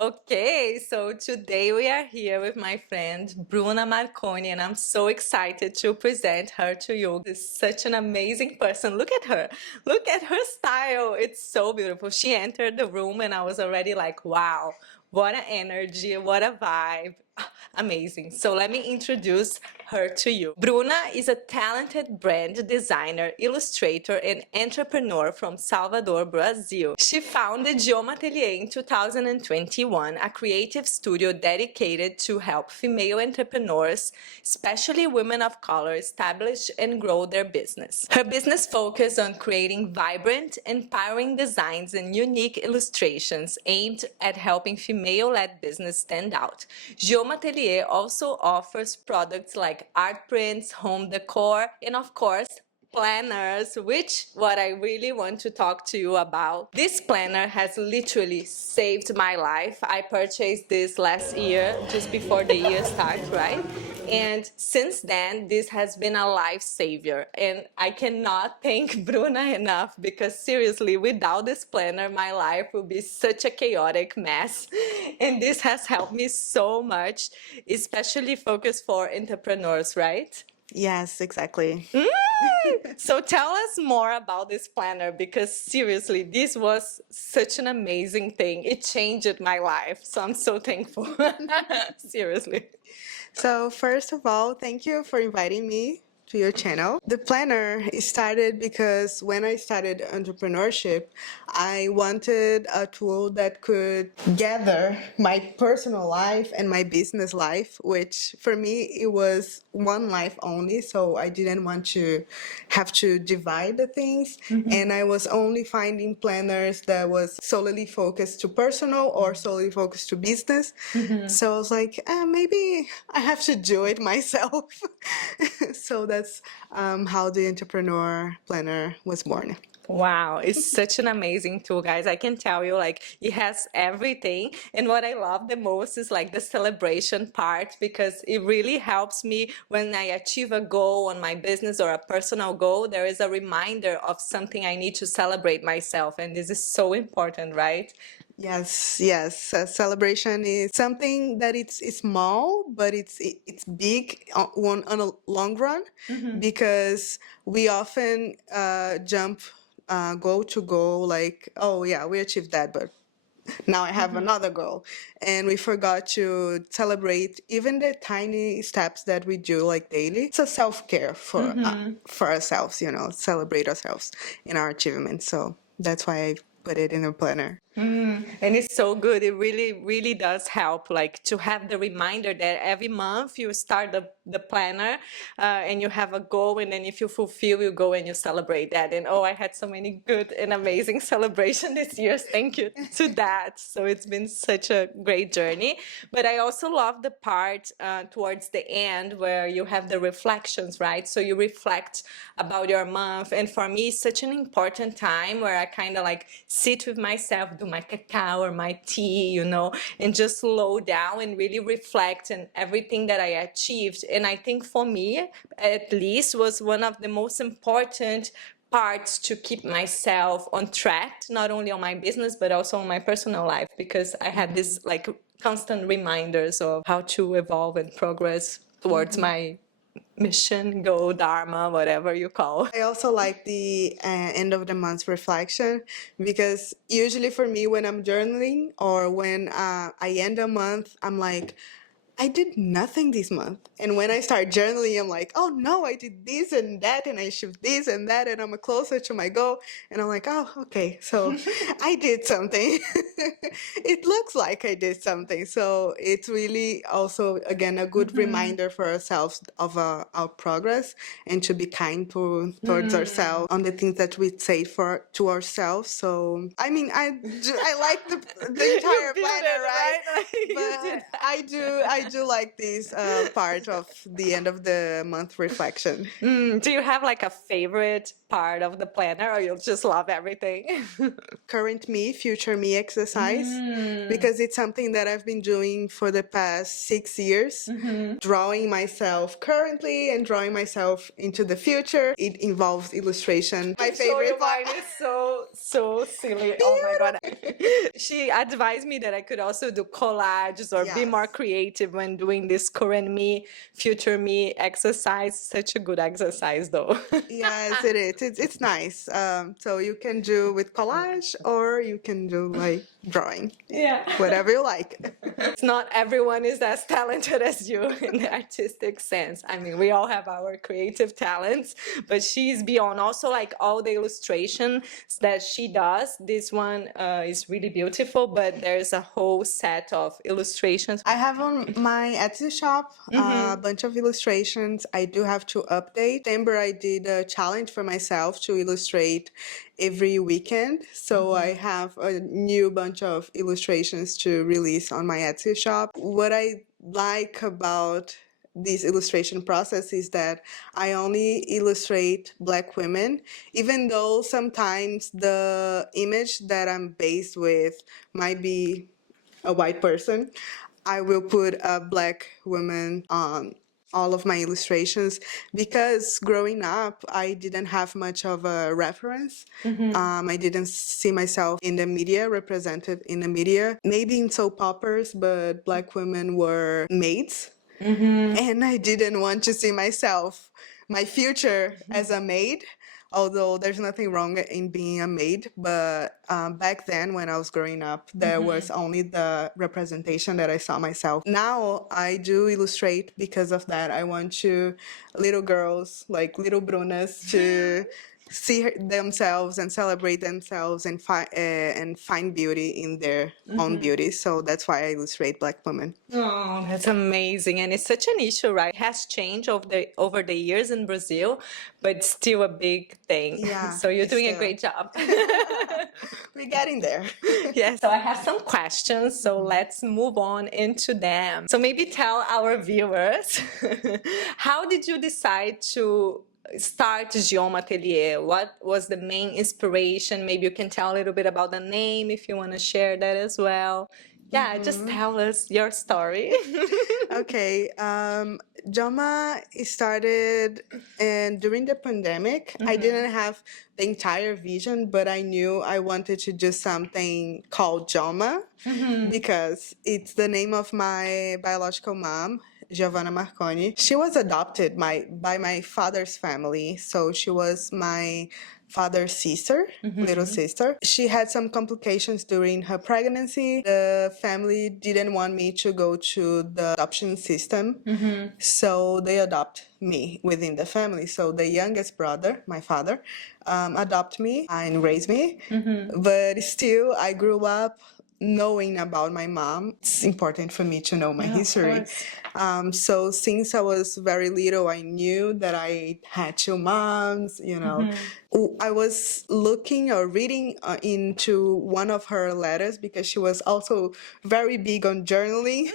Okay, so today we are here with my friend Bruna Marconi, and I'm so excited to present her to you. She's such an amazing person. Look at her. Look at her style. It's so beautiful. She entered the room, and I was already like, wow, what an energy, what a vibe. Amazing. So let me introduce her to you. Bruna is a talented brand designer, illustrator, and entrepreneur from Salvador, Brazil. She founded Gioma Atelier in 2021, a creative studio dedicated to help female entrepreneurs, especially women of color, establish and grow their business. Her business focuses on creating vibrant, empowering designs and unique illustrations aimed at helping female-led business stand out. Gioma Atelier also offers products like art prints, home decor, and of course, planners, which what I really want to talk to you about. This planner has literally saved my life. I purchased this last year, just before the year starts, right? And since then, this has been a lifesaver. And I cannot thank Bruna enough because seriously, without this planner, my life would be such a chaotic mess. And this has helped me so much, especially focused for entrepreneurs, right? Yes, exactly. So tell us more about this planner because seriously, this was such an amazing thing. It changed my life. So I'm so thankful. Seriously. So first of all, thank you for inviting me to your channel. The planner started because when I started entrepreneurship, I wanted a tool that could gather my personal life and my business life, which for me, it was one life only. So I didn't want to have to divide the things. And I was only finding planners that was solely focused to personal or solely focused to business. So I was like, maybe I have to do it myself. So that's how the Entrepreneur Planner was born. Wow, it's such an amazing tool, guys. I can tell you, like, it has everything. And what I love the most is like the celebration part because it really helps me when I achieve a goal on my business or a personal goal. There is a reminder of something I need to celebrate myself. And this is so important, right? Yes, yes. Celebration is something that it's small, but it's big on a long run because we often jump goal to goal like, oh yeah, we achieved that, but now I have another goal. And we forgot to celebrate even the tiny steps that we do like daily. It's a self-care for ourselves, celebrate ourselves in our achievements. So that's why I put it in a planner. And it's so good. It really, really does help, like to have the reminder that every month you start the planner and you have a goal, and then if you fulfill, you go and you celebrate that. And oh, I had so many good and amazing celebration this year. Thank you to that. So it's been such a great journey. But I also love the part towards the end where you have the reflections, right? So you reflect about your month. And for me, it's such an important time where I kind of like sit with myself, do my cacao or my tea, and just slow down and really reflect on everything that I achieved. And I think for me, at least, was one of the most important parts to keep myself on track, not only on my business, but also on my personal life, because I had this like constant reminders of how to evolve and progress towards my mission, goal, dharma, whatever you call. I also like the end of the month reflection because usually for me, when I'm journaling or when I end a month, I'm like, I did nothing this month. And when I start journaling, I'm like, oh no, I did this and that, and I achieved this and that, and I'm closer to my goal. And I'm like, oh, okay, so I did something. It looks like I did something. So it's really also, again, a good reminder for ourselves of our progress and to be kind towards ourselves on the things that we say to ourselves. So, I mean, I like the entire built planner, it, right? right? Like, you did But I do do like this part of the end of the month reflection. Do you have like a favorite part of the planner, or you just love everything? Current me, future me exercise, because it's something that I've been doing for the past 6 years, drawing myself currently and drawing myself into the future. It involves illustration. My Show you favorite part. mine is so silly. Oh my god. She advised me that I could also do collages or be more Yes. creative when doing this current me, future me exercise. Such a good exercise though. Yes, it is. It's nice. So you can do with collage or you can do like drawing. Yeah. Whatever you like. It's not everyone is as talented as you in the artistic sense. I mean, we all have our creative talents, but she's beyond. Also, like all the illustration that she does, this one is really beautiful, but there's a whole set of illustrations. I have on my Etsy shop a bunch of illustrations. I do have to update. September, I did a challenge for myself to illustrate every weekend. So I have a new bunch of illustrations to release on my Etsy shop. What I like about this illustration process is that I only illustrate Black women, even though sometimes the image that I'm based with might be a white person. I will put a Black woman on all of my illustrations because growing up, I didn't have much of a reference. I didn't see myself in the media, represented in the media, maybe in soap operas, but Black women were maids. And I didn't want to see myself, my future as a maid, although there's nothing wrong in being a maid. But back then, when I was growing up, there was only the representation that I saw myself. Now I do illustrate because of that. I want to little girls, like little Brunas, to see themselves and celebrate themselves and find beauty in their own beauty. So that's why I illustrate Black women. Oh, that's amazing. And it's such an issue, right? It has changed over the years in Brazil, but it's still a big thing. Yeah, So you're it's doing a still- great job. We're getting there. Yes. So I have some questions, so let's move on into them. So maybe tell our viewers, how did you decide to start Gioma Atelier? What was the main inspiration? Maybe you can tell a little bit about the name if you want to share that as well. Yeah, just tell us your story. Okay, Gioma started and during the pandemic. I didn't have the entire vision, but I knew I wanted to do something called Gioma because it's the name of my biological mom, Gioma Marconi. She was adopted by my father's family, so she was my father's sister, little sister. She had some complications during her pregnancy. The family didn't want me to go to the adoption system, so they adopt me within the family. So the youngest brother, my father, adopt me and raise me. But still, I grew up knowing about my mom. It's important for me to know my history. So since I was very little, I knew that I had two moms, you know. I was looking or reading into one of her letters because she was also very big on journaling.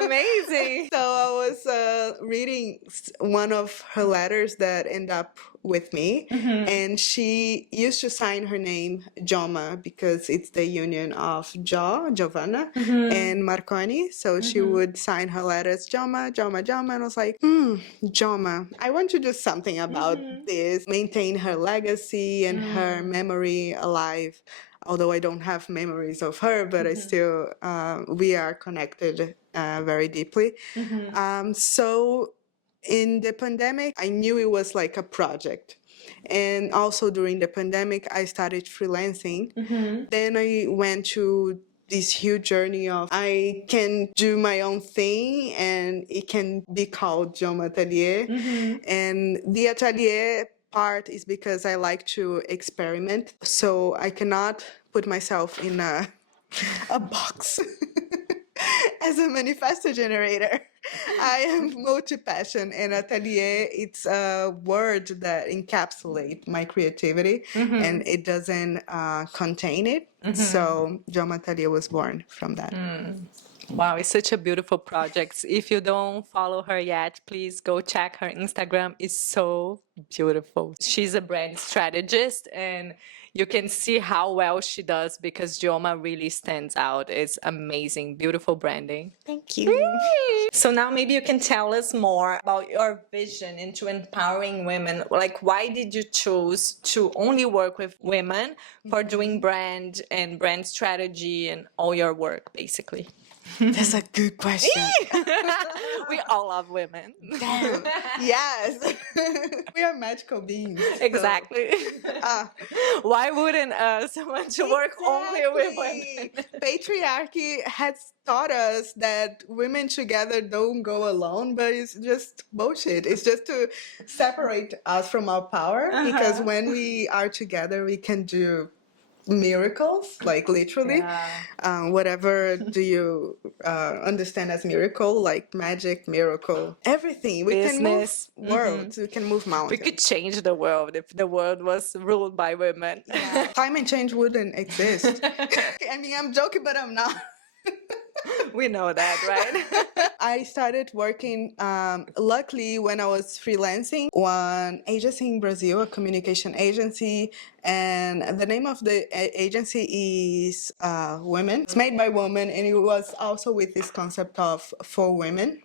Amazing. So I was reading one of her letters that end up with me, and she used to sign her name Gioma because it's the union of Giovanna, and Marconi. So she would sign her letters Gioma, Gioma, Gioma, and I was like, Gioma, I want to do something about this, maintain her legacy and her memory alive. Although I don't have memories of her, but I still, we are connected very deeply. So in the pandemic, I knew it was like a project. And also during the pandemic, I started freelancing. Then I went to this huge journey of I can do my own thing and it can be called Gioma Atelier. And the atelier part is because I like to experiment. So I cannot put myself in a box as a manifesto generator. I am multi-passion, and atelier, it's a word that encapsulates my creativity and it doesn't contain it. So Gioma Atelier was born from that. Wow, it's such a beautiful project. If you don't follow her yet, please go check her Instagram. It's so beautiful. She's a brand strategist, and you can see how well she does because Gioma really stands out. It's amazing, beautiful branding. Thank you. So now maybe you can tell us more about your vision into empowering women. Like, why did you choose to only work with women for doing brand and brand strategy and all your work, basically? That's a good question. We all love women. Damn. Yes. We are magical beings. so- Exactly. Ah, Why wouldn't us want to work only with women? exactly. Patriarchy has taught us that women together don't go alone, but it's just bullshit. It's just to separate us from our power because when we are together, we can do miracles, like literally. Yeah. Whatever do you understand as miracle, like magic, miracle, everything. We can move Business. worlds, we can move We mountains. could change the world if the world was ruled by women. Climate change wouldn't exist. I mean, I'm joking, but I'm not. We know that, right? I started working, luckily, when I was freelancing, one agency in Brazil, a communication agency, and the name of the agency is Women. It's made by women, and it was also with this concept of for women.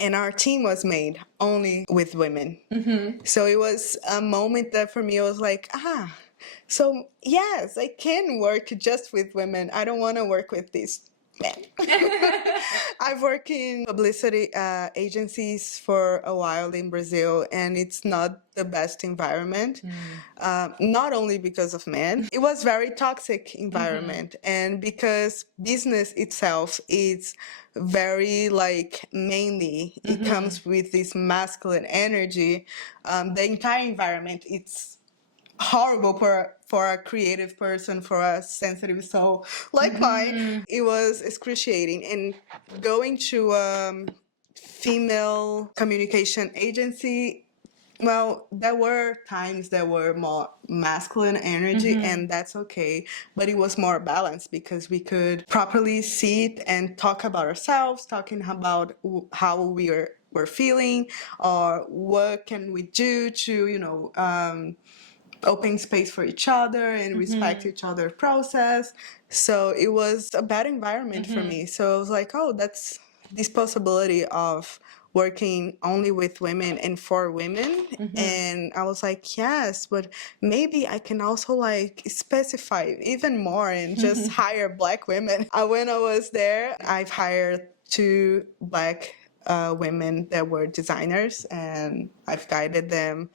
And our team was made only with women. So it was a moment that for me, I was like, so yes, I can work just with women. I don't want to work with these men. I've worked in publicity agencies for a while in Brazil, and it's not the best environment. Not only because of men, it was very toxic environment, and because business itself is very like mainly it comes with this masculine energy. The entire environment it's horrible for a creative person, for a sensitive soul like mine. It was excruciating. And going to a female communication agency, well, there were times that were more masculine energy, and that's okay. But it was more balanced because we could properly sit and talk about ourselves, talking about how we're feeling, or what can we do to, open space for each other and respect each other's process. So it was a bad environment for me. So I was like, oh, that's this possibility of working only with women and for women. And I was like, yes, but maybe I can also like specify even more and just hire Black women. When I was there, I've hired 2 Black women that were designers, and I've guided them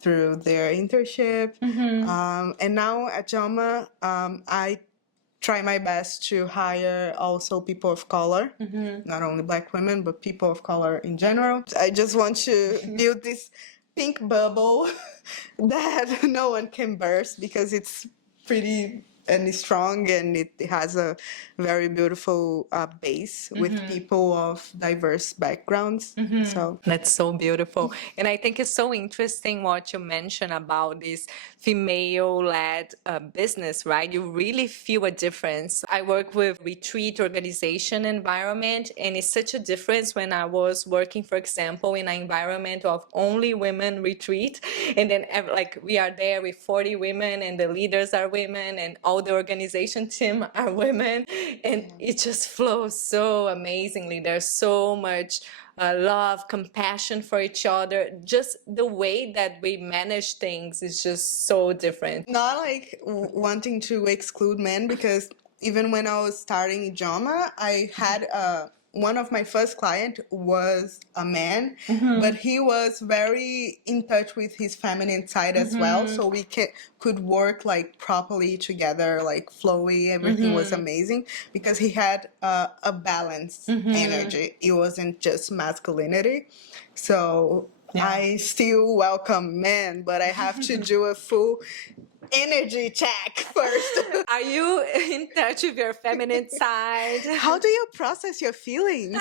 through their internship. And now at Gioma, I try my best to hire also people of color, not only Black women, but people of color in general. I just want to build this pink bubble that no one can burst because it's pretty and strong, and it has a very beautiful base with people of diverse backgrounds. So That's so beautiful. And I think it's so interesting what you mentioned about this female-led business, right? You really feel a difference. I work with retreat organization environment, and it's such a difference when I was working, for example, in an environment of only women retreat. And then like we are there with 40 women and the leaders are women and all the organization team are women. And it just flows so amazingly. There's so much love, compassion for each other. Just the way that we manage things is just so different. not like wanting to exclude men, because even when I was starting Jama, I had one of my first client was a man, but he was very in touch with his feminine side as well. So we could work like properly together, like flowy. Everything was amazing because he had a balanced energy. It wasn't just masculinity. So I still welcome men, but I have to do a full Energy check first. Are you in touch with your feminine side? How do you process your feelings?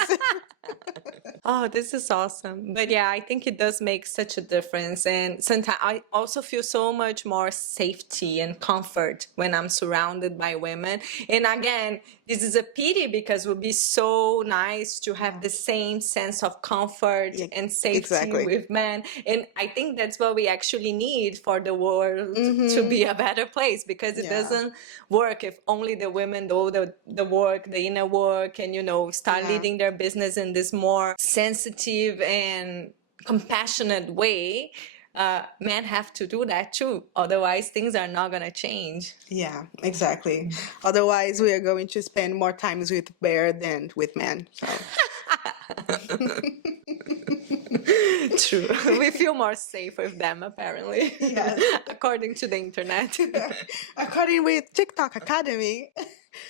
Oh, this is awesome. But yeah, I think it does make such a difference. And sometimes I also feel so much more safety and comfort when I'm surrounded by women. And again, this is a pity because it would be so nice to have the same sense of comfort Yeah, and safety exactly. with men. And I think that's what we actually need for the world to be a better place, because it Yeah. doesn't work if only the women do the work, the inner work, and, start Yeah. leading their business in this more sensitive and compassionate way. Men have to do that too. Otherwise, things are not going to change. Yeah, exactly. Otherwise, we are going to spend more times with bear than with men. So. True. We feel more safe with them, apparently. Yes. According to the internet. According with TikTok Academy,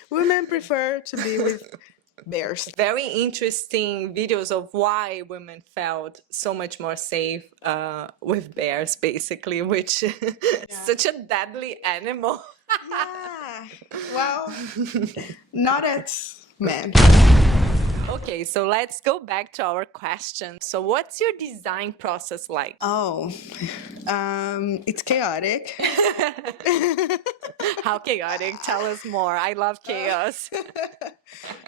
women prefer to be with bears. Very interesting videos of why women felt so much more safe with bears, basically, which is such a deadly animal. Yeah. Well, not at men. Okay, so let's go back to our question. So, what's your design process like? Oh, it's chaotic. How chaotic? Tell us more. I love chaos.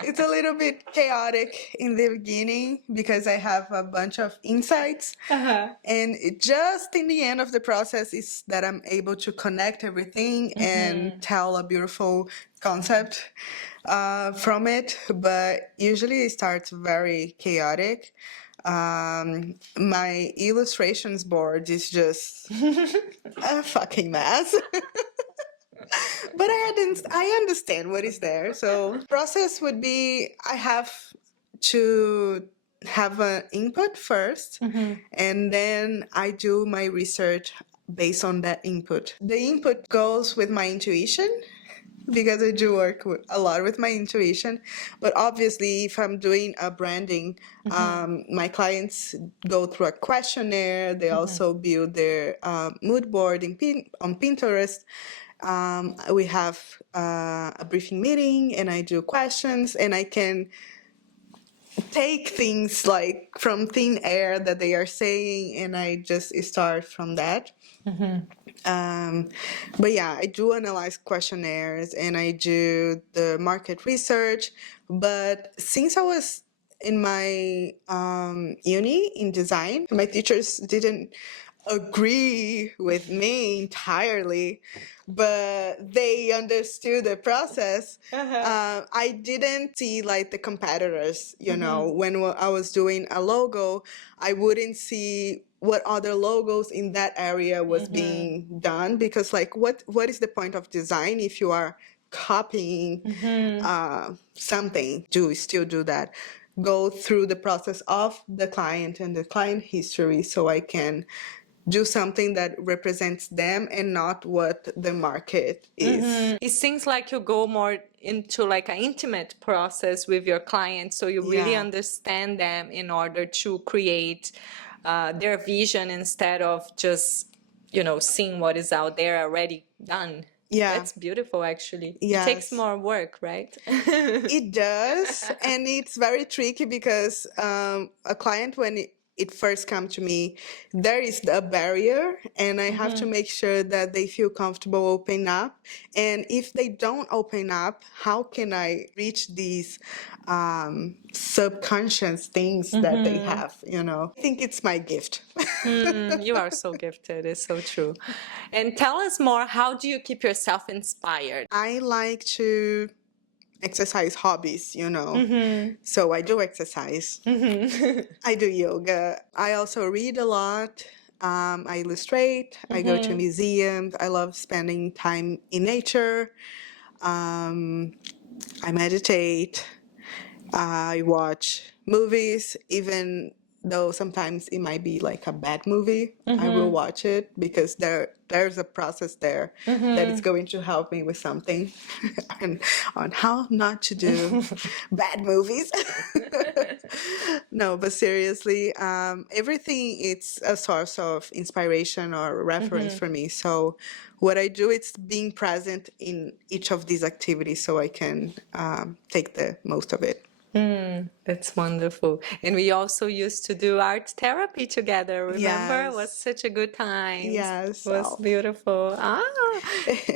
It's a little bit chaotic in the beginning because I have a bunch of insights. And just in the end of the process is that I'm able to connect everything and tell a beautiful concept from it. But usually it starts very chaotic. My illustrations board is just a fucking mess. But I understand what is there. So process would be I have to have an input first, and then I do my research based on that input. The input goes with my intuition because I do work a lot with my intuition. But obviously, if I'm doing a branding, my clients go through a questionnaire. They also build their mood board on Pinterest. We have a briefing meeting, and I do questions, and I can take things like from thin air that they are saying, and I just start from that. But yeah, I do analyze questionnaires and I do the market research. But since I was in my uni in design, my teachers didn't agree with me entirely, but they understood the process. I didn't see like the competitors, when I was doing a logo, I wouldn't see what other logos in that area was being done, because like what is the point of design if you are copying something? Still do that. Go through the process of the client and the client history so I can do something that represents them and not what the market is. It seems like you go more into like an intimate process with your clients, so you really Yeah. understand them in order to create their vision instead of just, seeing what is out there already done. Yeah. That's beautiful, actually. Yes. It takes more work, right? It does, and it's very tricky because a client, when it first comes to me, there is a barrier, and I have to make sure that they feel comfortable opening up. And if they don't open up, how can I reach these subconscious things that they have? I think it's my gift. You are so gifted. It's so true. And tell us more, how do you keep yourself inspired? I like to exercise hobbies, So I do exercise. I do yoga. I also read a lot. I illustrate. I go to museums. I love spending time in nature. I meditate. I watch movies, even though sometimes it might be like a bad movie. I will watch it because there's a process there that is going to help me with something and on how not to do bad movies. No, but seriously, everything it's a source of inspiration or reference for me. So what I do is being present in each of these activities so I can take the most of it. That's wonderful. And we also used to do art therapy together, remember? It was Yes. such a good time. Yes. It was Oh. beautiful.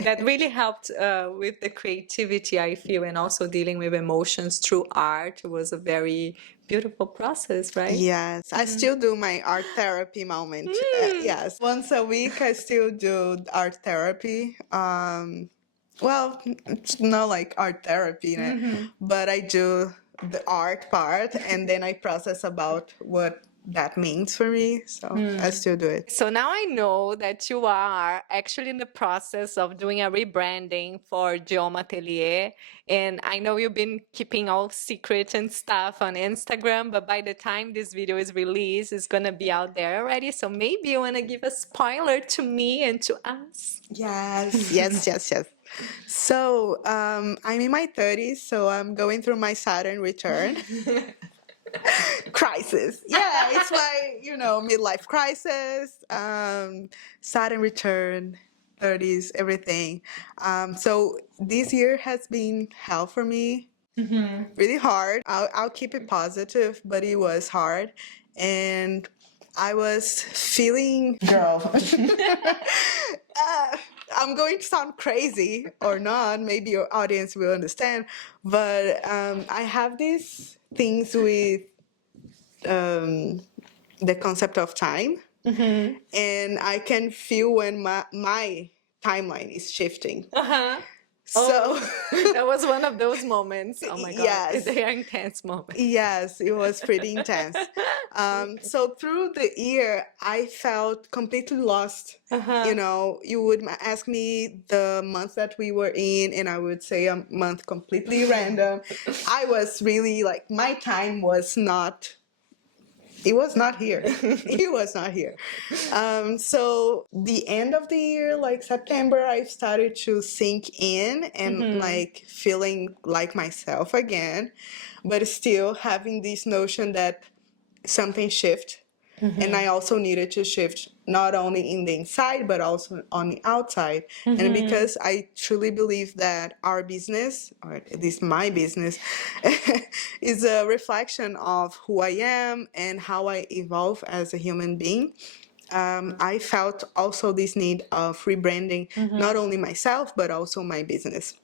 That really helped with the creativity, I feel, and also dealing with emotions through art. It was a very beautiful process, right? Yes, I still do my art therapy moment. Yes, once a week I still do art therapy. Well, it's not like art therapy, but I do the art part and then I process about what that means for me. So I still do it. So now I know that you are actually in the process of doing a rebranding for Gioma Atelier. And I know you've been keeping all secret and stuff on Instagram, but by the time this video is released, it's going to be out there already. So maybe you want to give a spoiler to me and to us. Yes, yes, yes, yes. So I'm in my 30s, so I'm going through my Saturn return. Crisis. Yeah, it's my, midlife crisis, Saturn return, 30s, everything. So this year has been hell for me, really hard. I'll keep it positive, but it was hard. And I was feeling, girl, I'm going to sound crazy or not, maybe your audience will understand, but I have these things with the concept of time, and I can feel when my timeline is shifting. Uh-huh. So That was one of those moments. Oh my God. yes, They are intense moments. yes, it was pretty intense. So through the year, I felt completely lost. You would ask me the month that we were in, and I would say a month completely random. I was really like, my time was not, it was not here. It was not here. So the end of the year, like September, I started to sink in and like feeling like myself again, but still having this notion that something shift. And I also needed to shift not only in the inside, but also on the outside. And because I truly believe that our business, or at least my business, is a reflection of who I am and how I evolve as a human being. I felt also this need of rebranding not only myself, but also my business.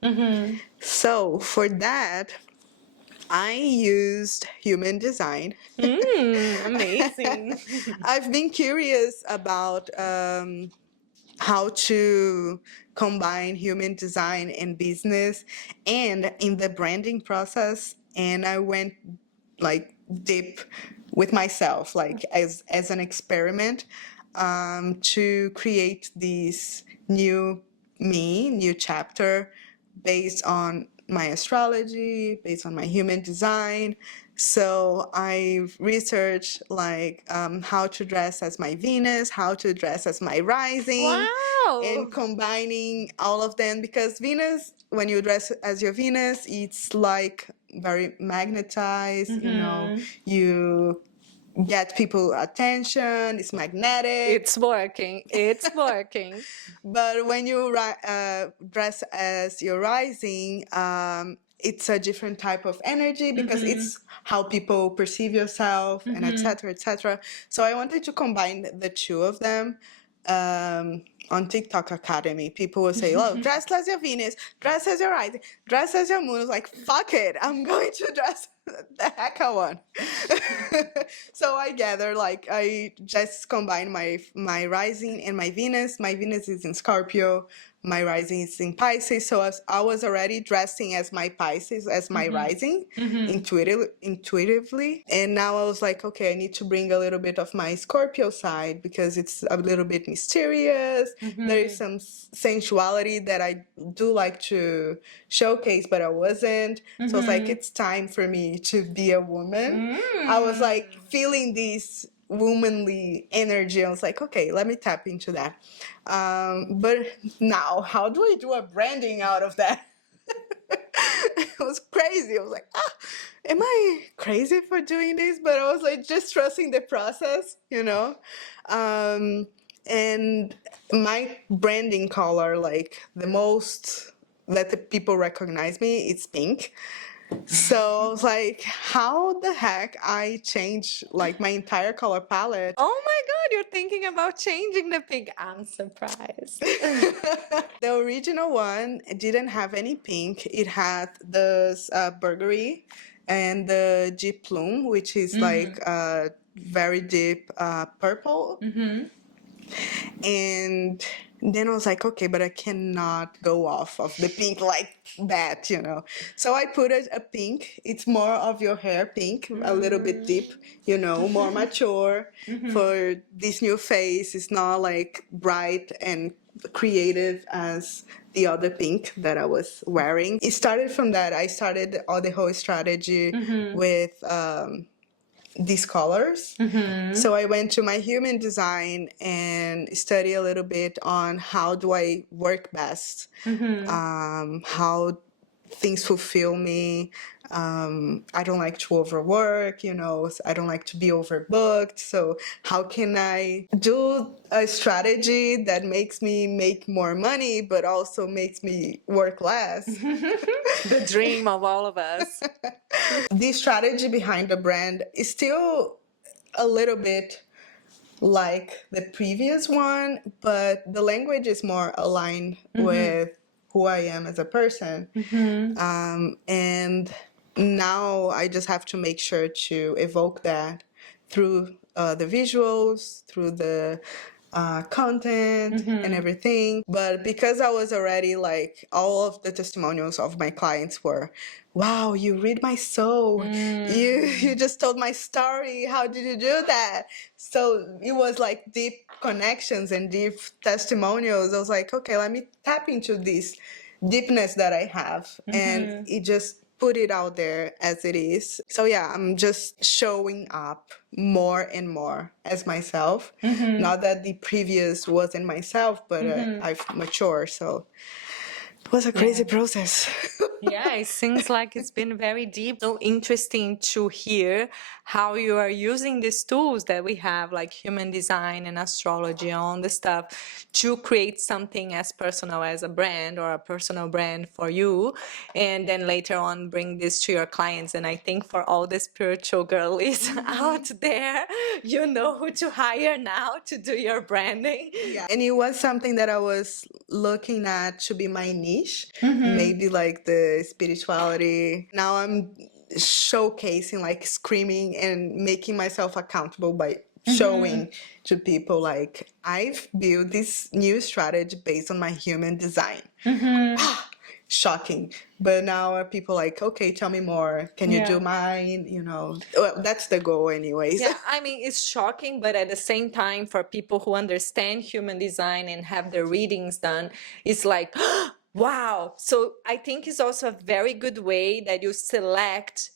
So for that, I used human design. Amazing. I've been curious about how to combine human design and business and in the branding process. And I went like deep with myself, like as an experiment, to create this new chapter based on my astrology, based on my human design. So I researched like how to dress as my Venus, how to dress as my rising, Wow. and combining all of them, because Venus, when you dress as your Venus, it's like very magnetized, you get people attention, it's magnetic. It's working. It's working. But when you dress as your rising, it's a different type of energy because it's how people perceive yourself and etc. etc. So I wanted to combine the two of them. On TikTok Academy, people will say, "Oh, dress as your Venus, dress as your rising, dress as your moon." I was like, "Fuck it, I'm going to dress the heck I want." So I gather, like, I just combine my rising and my Venus. My Venus is in Scorpio. My rising is in Pisces. So I was already dressing as my Pisces, as my rising, intuitively. And now I was like, okay, I need to bring a little bit of my Scorpio side because it's a little bit mysterious. There is some sensuality that I do like to showcase, but I wasn't. So it's like, it's time for me to be a woman. I was like feeling this womanly energy. I was like, okay, let me tap into that. But now, how do I do a branding out of that? It was crazy. I was like, am I crazy for doing this? But I was like, just trusting the process, you know? Um, and my branding color, like the most that the people recognize me, it's pink. So I was like, how the heck I change like my entire color palette? Oh my God, you're thinking about changing the pink. I'm surprised. The original one didn't have any pink. It had this burgundy and the deep plume, which is like very deep purple. And then I was like, okay, but I cannot go off of the pink like that, you know. So I put a pink. It's more of your hair pink, a little bit deep, you know, more mature for this new face. It's not like bright and creative as the other pink that I was wearing. It started from that. I started all the whole strategy with these colors. So I went to my human design and study a little bit on how do I work best, how things fulfill me. I don't like to overwork, you know, I don't like to be overbooked. So how can I do a strategy that makes me make more money, but also makes me work less? The dream of all of us. The strategy behind the brand is still a little bit like the previous one, but the language is more aligned with who I am as a person. And now I just have to make sure to evoke that through the visuals, through the content and everything. But because I was already like, all of the testimonials of my clients were, wow, you read my soul. You just told my story. How did you do that? So it was like deep connections and deep testimonials. I was like, okay, let me tap into this deepness that I have. And it just put it out there as it is. So yeah, I'm just showing up more and more as myself. Not that the previous wasn't myself, but I've matured. So it was a crazy process. Yeah, it seems like it's been very deep. So interesting to hear how you are using these tools that we have, like human design and astrology, all the stuff, to create something as personal as a brand or a personal brand for you. And then later on, bring this to your clients. And I think for all the spiritual girlies out there, you know who to hire now to do your branding. Yeah, and it was something that I was looking at to be my niche, maybe like the spirituality. Now I'm showcasing, like screaming and making myself accountable by showing to people like I've built this new strategy based on my human design. Shocking. But now are people like, okay, tell me more. Can you do mine? You know, well, that's the goal anyways. Yeah, I mean, it's shocking, but at the same time, for people who understand human design and have their readings done, it's like, wow. So I think it's also a very good way that you select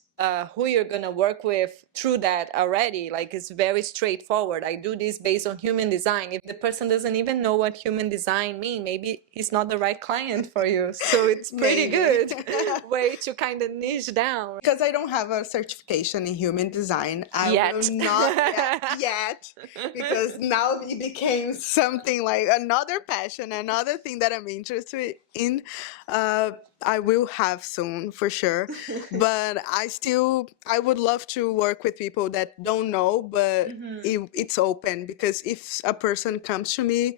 who you're going to work with through that already. Like, it's very straightforward. I do this based on human design. If the person doesn't even know what human design means, maybe he's not the right client for you. So it's pretty good way to kind of niche down. Because I don't have a certification in human design, I Yet. will not yet, because now it became something like another passion, another thing that I'm interested in. I will have soon for sure, but I would love to work with people that don't know, but it's open, because if a person comes to me,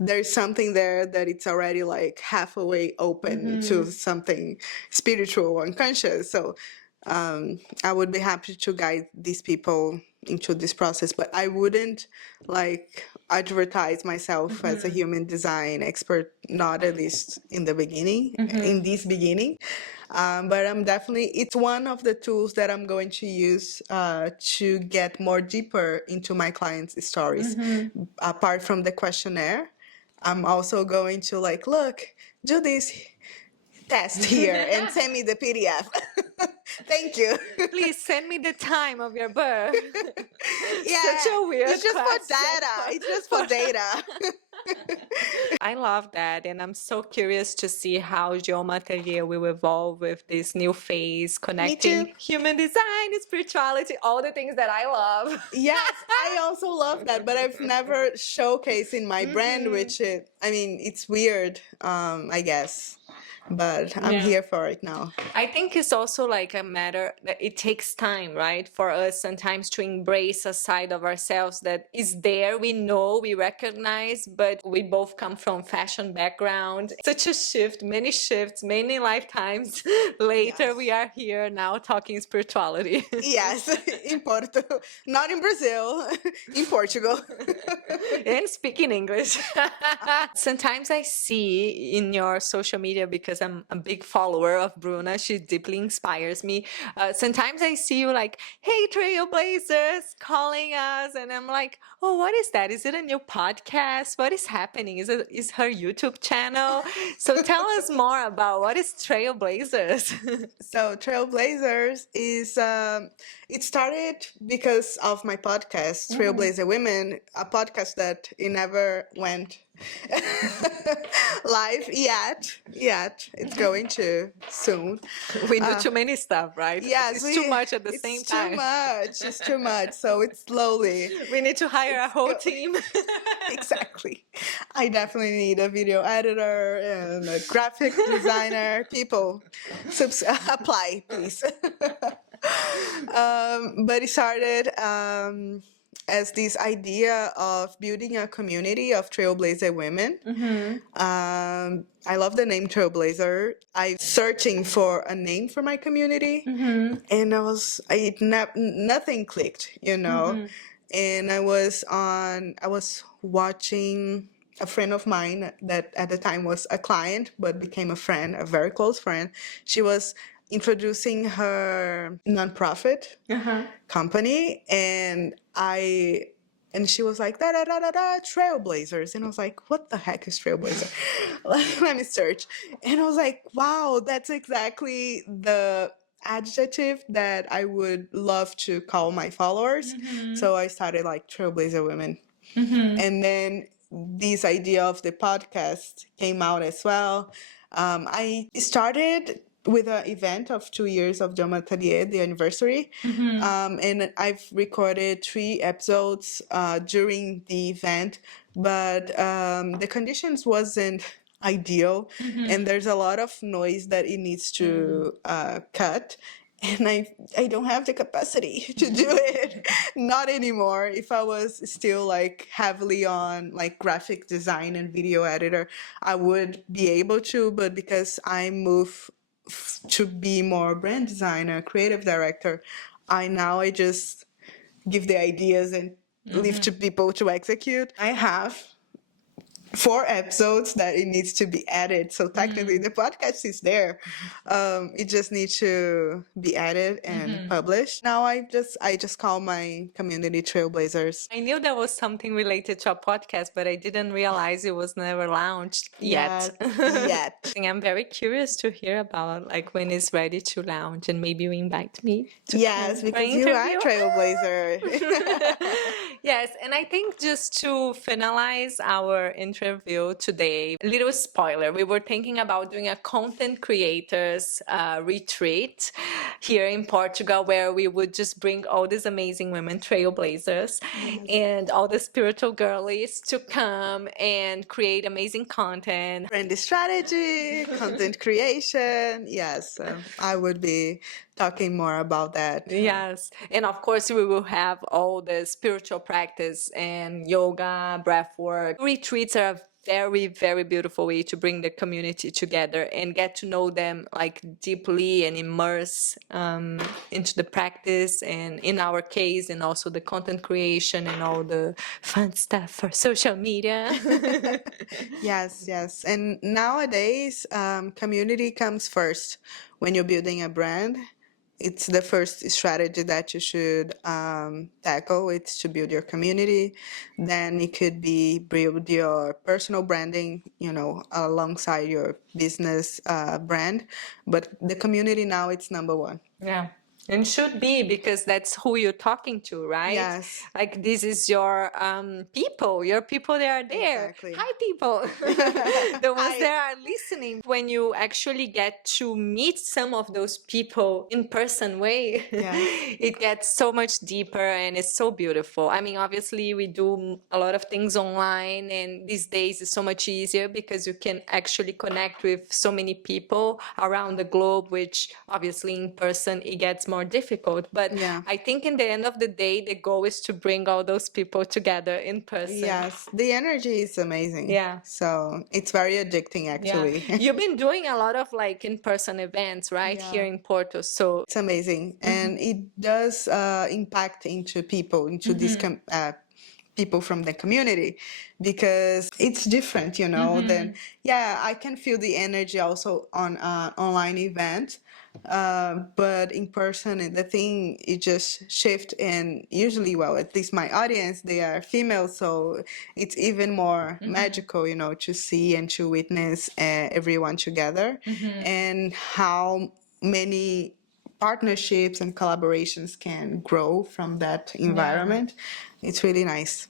there's something there that it's already like halfway open to something spiritual or unconscious. So I would be happy to guide these people into this process, but I wouldn't like advertise myself as a human design expert, not at least in the beginning, in this beginning. But I'm definitely, it's one of the tools that I'm going to use to get more deeper into my clients' stories. Apart from the questionnaire, I'm also going to like, look, do this test here and send me the PDF. Thank you. Please send me the time of your birth. Yeah, Such a weird it's just for question. data. It's just for data. I love that. And I'm so curious to see how Gioma Atelier will evolve with this new phase, Me too. connecting human design, spirituality, all the things that I love. Yes, I also love that, but I've never showcased in my brand, which I mean, it's weird, I guess, but I'm Yeah. here for it now. I think it's also like a matter that it takes time, right? For us sometimes to embrace a side of ourselves that is there, we know, we recognize, but we both come from fashion background. Such a shift, many shifts, many lifetimes later, Yes. we are here now talking spirituality. Yes, in Porto, not in Brazil, in Portugal. And speaking English. Sometimes I see in your social media, because I'm a big follower of Bruna, she deeply inspires me. Sometimes I see you like, hey, Trailblazers, calling us. And I'm like, oh, what is that? Is it a new podcast? What is happening? Is her YouTube channel? So tell us more about what is Trailblazers. So Trailblazers is it started because of my podcast, Trailblazer Women, a podcast that it never went live yet. Yet it's going to soon. We do too many stuff, right? Yes, It's too much at the it's same too time. much. It's too much. So it's slowly. We need to hire a whole go- team. Exactly. I definitely need a video editor and a graphic designer. People, apply, please. But it started as this idea of building a community of trailblazer women. I love the name Trailblazer. I searching for a name for my community, and nothing clicked, you know. And I was watching a friend of mine that at the time was a client but became a friend, a very close friend. She was introducing her nonprofit company, and she was like, da da da da da, Trailblazers. And I was like, what the heck is Trailblazer? Let me search. And I was like, wow, that's exactly the adjective that I would love to call my followers. So I started like Trailblazer Women. And then this idea of the podcast came out as well. I started with an event of 2 years of Gioma Atelier, the anniversary. And I've recorded 3 episodes during the event, but the conditions wasn't ideal, and there's a lot of noise that it needs to cut. And I don't have the capacity to do it. Not anymore. If I was still like heavily on like graphic design and video editor, I would be able to, but because I move to be more brand designer, creative director, I just give the ideas and leave to people to execute. I have 4 episodes that it needs to be added. So technically the podcast is there. It just needs to be added and published. Now I just call my community Trailblazers. I knew there was something related to a podcast, but I didn't realize it was never launched yet. Yet. And I'm very curious to hear about like when it's ready to launch, and maybe you invite me to Yes, come for because an you are interview. Trailblazer. Yes, and I think just to finalize our interview today, a little spoiler, we were thinking about doing a content creators retreat here in Portugal, where we would just bring all these amazing women trailblazers and all the spiritual girlies to come and create amazing content. Brand strategy, content creation. Yes, I would be talking more about that. Yes. And of course, we will have all the spiritual practice and yoga, breath work. Retreats are a very, very beautiful way to bring the community together and get to know them like deeply and immerse into the practice. And in our case, and also the content creation and all the fun stuff for social media. Yes, yes. And nowadays, community comes first when you're building a brand. It's the first strategy that you should tackle. It's to build your community. Then it could be build your personal branding, you know, alongside your business brand. But the community now, it's number one. Yeah. And should be, because that's who you're talking to, right? Yes. Like this is your people, your people, they are there. Exactly. Hi, people. The ones Hi. that are listening. When you actually get to meet some of those people in person way, Yes. it gets so much deeper and it's so beautiful. I mean, obviously we do a lot of things online, and these days it's so much easier because you can actually connect with so many people around the globe, which obviously in person it gets more difficult. But Yeah. I think in the end of the day, the goal is to bring all those people together in person. Yes, the energy is amazing. Yeah. So it's very addicting, Yeah. actually. You've been doing a lot of like in-person events, right? Yeah. Here in Porto. So It's amazing, and it does impact into people, into these people from the community, because it's different, you know. Then yeah, I can feel the energy also on online event, but in person, the thing it just shift. And usually, well, at least my audience, they are female, so it's even more magical, you know, to see and to witness everyone together, and how many partnerships and collaborations can grow from that environment. It's really nice.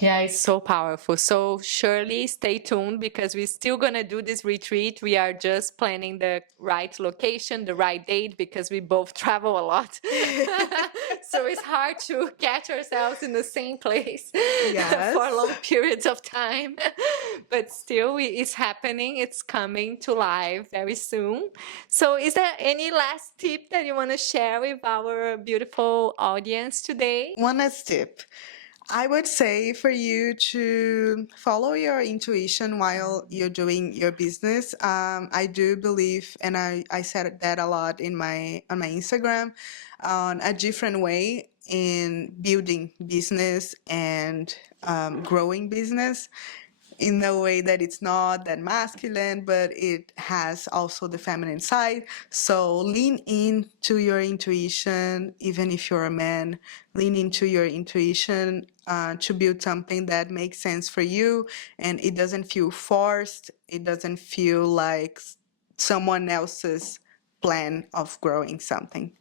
yeah, it's so powerful. So Shirley, stay tuned because we're still gonna do this retreat. We are just planning the right location, the right date, because we both travel a lot. So it's hard to catch ourselves in the same place Yes. for long periods of time. But still, it's happening. It's coming to life very soon. So is there any last tip that you want to share with our beautiful audience today? One last tip. I would say for you to follow your intuition while you're doing your business. I do believe, and I said that a lot in my on my Instagram, on a different way in building business and growing business, in a way that it's not that masculine, but it has also the feminine side. So lean into your intuition, even if you're a man, lean into your intuition to build something that makes sense for you, and it doesn't feel forced. It doesn't feel like someone else's plan of growing something.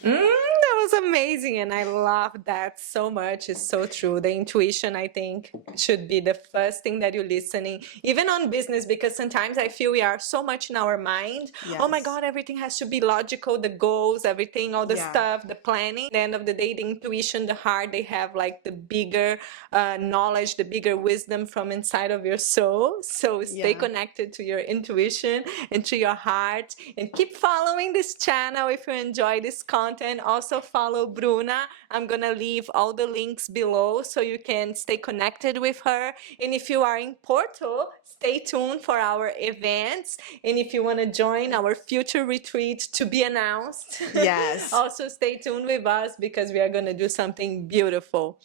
That was amazing, and I love that so much. It's so true. The intuition, I think, should be the first thing that you're listening, even on business, because sometimes I feel we are so much in our mind. Oh my Yes. God, everything has to be logical, the goals, everything, all the Yeah. stuff, the planning. At the end of the day, the intuition, the heart, they have like the bigger knowledge, the bigger wisdom from inside of your soul. So stay Yeah. connected to your intuition and to your heart, and keep following this channel if you enjoy this content. Also follow Bruna. I'm gonna leave all the links below so you can stay connected with her. And if you are in Porto, stay tuned for our events. And if you want to join our future retreat to be announced, Yes. also stay tuned with us because we are gonna do something beautiful.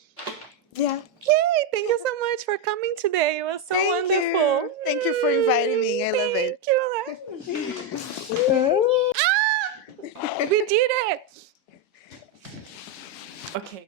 Yeah. Yay! Thank you so much for coming today. It was so Thank wonderful. you. Thank you for inviting me. I love it. Thank you. Ah! We did it! Okay.